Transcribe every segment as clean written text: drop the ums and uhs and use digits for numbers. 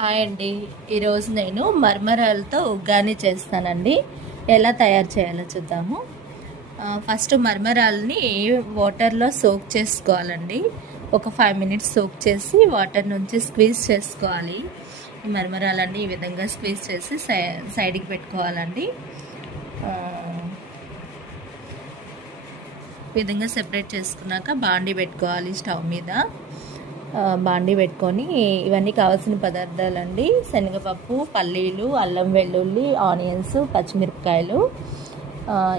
Hi అండి. ఈరోజు నేను మర్మరాలతో ఉగ్గాని చేస్తానండి. ఎలా తయారు చేయాలో చూద్దాము. ఫస్ట్ మర్మరాలని వాటర్లో సోక్ చేసుకోవాలండి. ఒక 5 మినిట్స్ సోక్ చేసి వాటర్ నుంచి స్క్వీజ్ చేసుకోవాలి. ఈ మర్మరాలన్నీ ఈ విధంగా స్క్వీజ్ చేసి సైడ్కి పెట్టుకోవాలండి. ఈ విధంగా సెపరేట్ చేసుకున్నాక బాండీ పెట్టుకోవాలి స్టవ్ మీద. బాండీ పెట్టుకొని ఇవన్నీ కావాల్సిన పదార్థాలండి: శనగపప్పు, పల్లీలు, అల్లం వెల్లుల్లి, ఆనియన్స్, పచ్చిమిరపకాయలు.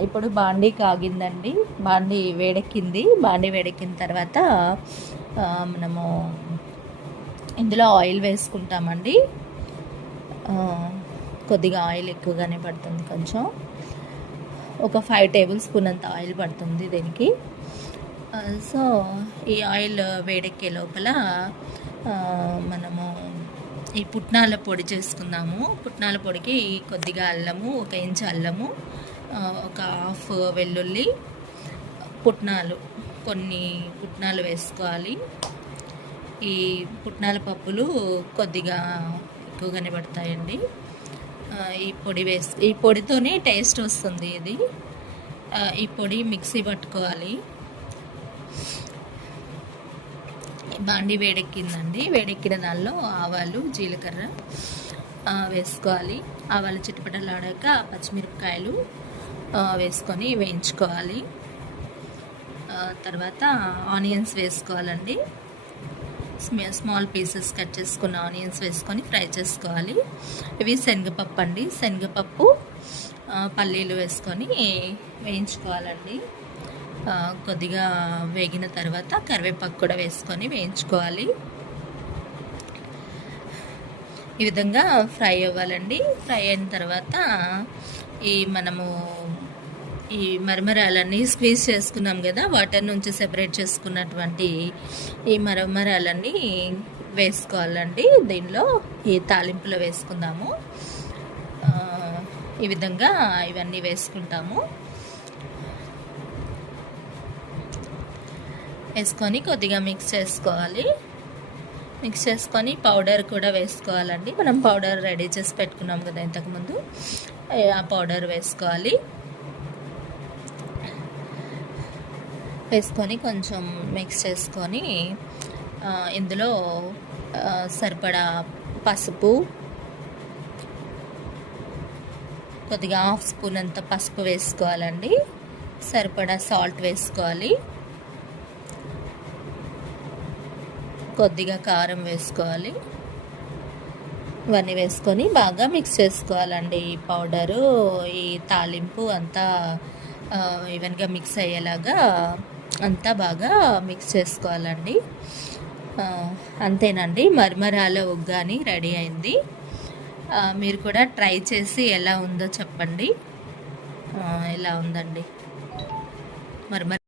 ఇప్పుడు బాండీ కాగిందండి, బాండీ వేడెక్కింది. బాండీ వేడెక్కిన తర్వాత మనము ఇందులో ఆయిల్ వేసుకుంటామండి. కొద్దిగా ఆయిల్ ఎక్కువగానే పడుతుంది, కొంచెం ఒక 5 టేబుల్ స్పూన్ అంత ఆయిల్ పడుతుంది దీనికి. సో ఈ ఆయిల్ వేడెక్కే లోపల మనము ఈ పుట్నాల పొడి చేసుకుందాము. పుట్నాల పొడికి కొద్దిగా అల్లము, 1 ఇంచు అల్లము, ఒక హాఫ్ వెల్లుల్లి, కొన్ని పుట్నాలు వేసుకోవాలి. ఈ పుట్నాల పప్పులు కొద్దిగా ఎక్కువగానే పడతాయండి. ఈ పొడితోనే టేస్ట్ వస్తుంది ఇది. ఈ పొడి మిక్సీ పట్టుకోవాలి. బాండి వేడెక్కిందండి. వేడెక్కిన దానిలో ఆవాలు, జీలకర్ర వేసుకోవాలి. ఆవాలు చిటపటలాడాక పచ్చిమిరపకాయలు వేసుకొని వేయించుకోవాలి. తర్వాత ఆనియన్స్ వేసుకోవాలండి. స్మాల్ పీసెస్ కట్ చేసుకున్న ఆనియన్స్ వేసుకొని ఫ్రై చేసుకోవాలి. ఇవి శనగపప్పు అండి. శనగపప్పు, పల్లీలు వేసుకొని వేయించుకోవాలండి. కొద్దిగా వేగిన తర్వాత కరివేపాకు కూడా వేసుకొని వేయించుకోవాలి. ఈ విధంగా ఫ్రై అవ్వాలండి. ఫ్రై అయిన తర్వాత మనము ఈ మరమరాలన్నీ స్క్వీజ్ చేసుకున్నాం కదా, వాటర్ నుంచి సెపరేట్ చేసుకున్నటువంటి ఈ మరమరాలన్నీ వేసుకోవాలండి. దీనిలో ఈ తాలింపులో వేసుకుందాము. ఈ విధంగా ఇవన్నీ వేసుకుంటాము. వేసుకొని కొద్దిగా మిక్స్ చేసుకోవాలి. మిక్స్ చేసుకొని పౌడర్ కూడా వేసుకోవాలండి. మనం పౌడర్ రెడీ చేసి పెట్టుకున్నాం కదా ఇంతకుముందు, ఆ పౌడర్ వేసుకోవాలి. వేసుకొని కొంచెం మిక్స్ చేసుకొని ఇందులో సరిపడా పసుపు, కొద్దిగా హాఫ్ స్పూన్ అంత పసుపు వేసుకోవాలండి. సరిపడా సాల్ట్ వేసుకోవాలి. కొద్దిగా కారం వేసుకోవాలి. ఇవన్నీ వేసుకొని బాగా మిక్స్ చేసుకోవాలండి. ఈ పౌడరు, ఈ తాలింపు అంతా ఈవెన్గా మిక్స్ అయ్యేలాగా అంతా బాగా మిక్స్ చేసుకోవాలండి. అంతేనండి, మర్మరాల ఉగ్గాని రెడీ అయింది. మీరు కూడా ట్రై చేసి ఎలా ఉందో చెప్పండి. ఎలా ఉందండి మర్మర